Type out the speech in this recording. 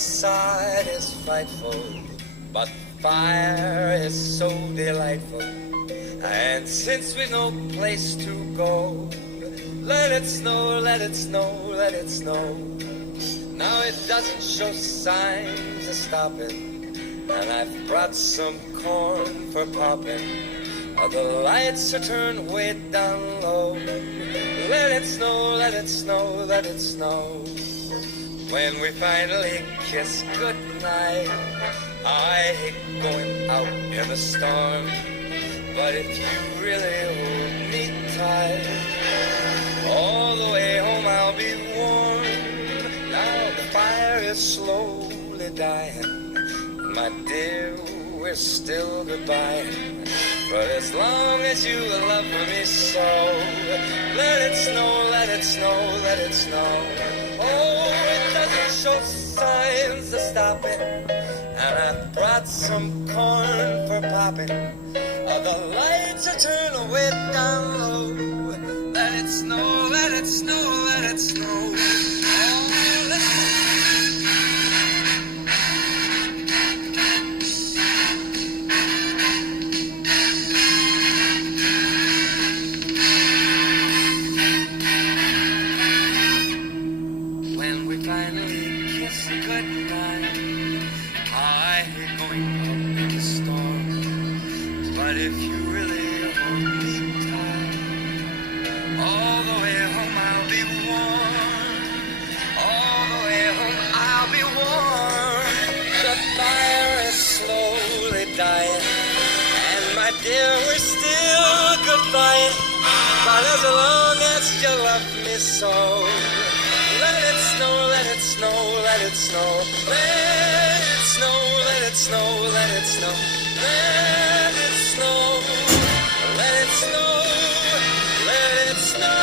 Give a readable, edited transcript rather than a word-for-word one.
outside is frightful, but fire is so delightful. And since we've no place to go, let it snow, let it snow, let it snow. Now it doesn't show signs of stopping, and I've brought some corn for popping. The lights are turned way down low. Let it snow, let it snow, let it snow. When we finally kiss goodnight, I hate going out in the storm, but if you really hold me tight, all the way home I'll be warm. Now the fire is slowly dying, my dear, we're still goodbye. But as long as you love me so, let it snow, let it snow, let it snow. Oh, it doesn't show signs of stopping, and I brought some corn for popping. The lights are turned way down low. Let it snow, let it snow, let it snow. Oh, let it snow. But if you really hold me tight, all the way home I'll be warm. All the way home I'll be warm. The fire is slowly dying, and my dear, we're still goodbye. But as long as you love me so, let it snow, let it snow, let it snow. Let it snow, let it snow, let it snow. Let it snow, let it snow, let it snow.